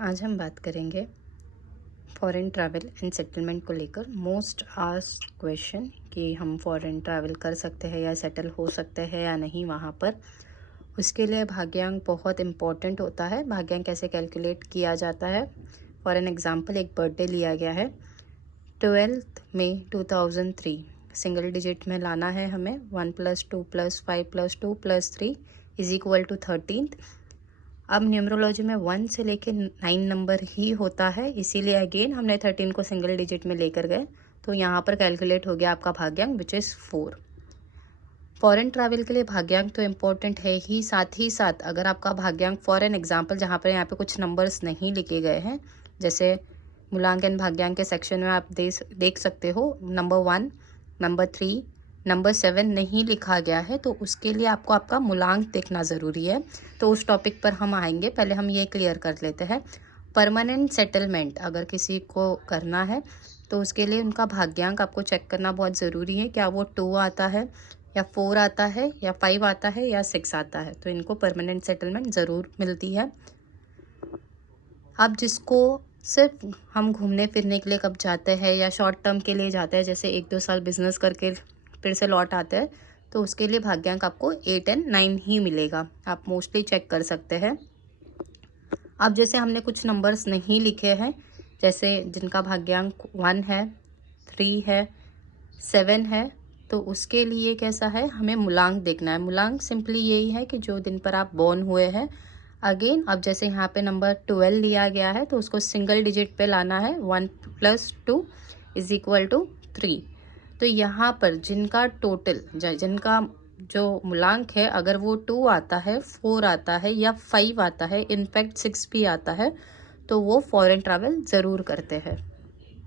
आज हम बात करेंगे फॉरेन ट्रैवल एंड सेटलमेंट को लेकर। मोस्ट आस्क्ड क्वेश्चन कि हम फॉरेन ट्रैवल कर सकते हैं या सेटल हो सकते हैं या नहीं वहाँ पर। उसके लिए भाग्यांक बहुत इम्पॉर्टेंट होता है। भाग्यांक कैसे कैलकुलेट किया जाता है? फॉर एन एग्जांपल, एक बर्थडे लिया गया है 12 मई 2003। सिंगल डिजिट में लाना है हमें। 1 + 2 + 5 + 2 + 3 = 13। अब न्यूमरोलॉजी में 1 से लेके 9 नंबर ही होता है, इसीलिए अगेन हमने 13 को सिंगल डिजिट में लेकर गए, तो यहाँ पर कैलकुलेट हो गया आपका भाग्यांक विच इज़ 4। फॉरेन ट्रैवल के लिए भाग्यांक तो इम्पोर्टेंट है ही, साथ ही साथ अगर आपका भाग्यांक फॉर एन एग्जाम्पल जहाँ पर यहाँ पे कुछ नंबर्स नहीं लिखे गए हैं, जैसे मूलांकन भाग्यांक के सेक्शन में आप देख सकते हो नंबर 1, नंबर 3, नंबर 7 नहीं लिखा गया है, तो उसके लिए आपको आपका मूलांक देखना ज़रूरी है। तो उस टॉपिक पर हम आएंगे, पहले हम ये क्लियर कर लेते हैं। परमानेंट सेटलमेंट अगर किसी को करना है तो उसके लिए उनका भाग्यांक आपको चेक करना बहुत ज़रूरी है। क्या वो 2 आता है या 4 आता है या 5 आता है या 6 आता है, तो इनको परमानेंट सेटलमेंट ज़रूर मिलती है। अब जिसको सिर्फ हम घूमने फिरने के लिए कब जाते हैं या शॉर्ट टर्म के लिए जाते हैं, जैसे 1-2 साल बिजनेस करके फिर से लौट आते हैं, तो उसके लिए भाग्यांक आपको 8 एंड 9 ही मिलेगा। आप मोस्टली चेक कर सकते हैं। अब जैसे हमने कुछ नंबर्स नहीं लिखे हैं, जैसे जिनका भाग्यांक 1 है, 3 है, 7 है, तो उसके लिए कैसा है, हमें मूलांक देखना है। मूलांक सिंपली यही है कि जो दिन पर आप बॉर्न हुए हैं। अगेन अब जैसे यहाँ पे नंबर 12 लिया गया है, तो उसको सिंगल डिजिट पे लाना है। 1 + 2 = 3। तो यहाँ पर जिनका टोटल जिनका जो मूलांक है, अगर वो 2 आता है, 4 आता है या 5 आता है, इनफैक्ट 6 भी आता है, तो वो फॉरेन ट्रैवल ज़रूर करते हैं।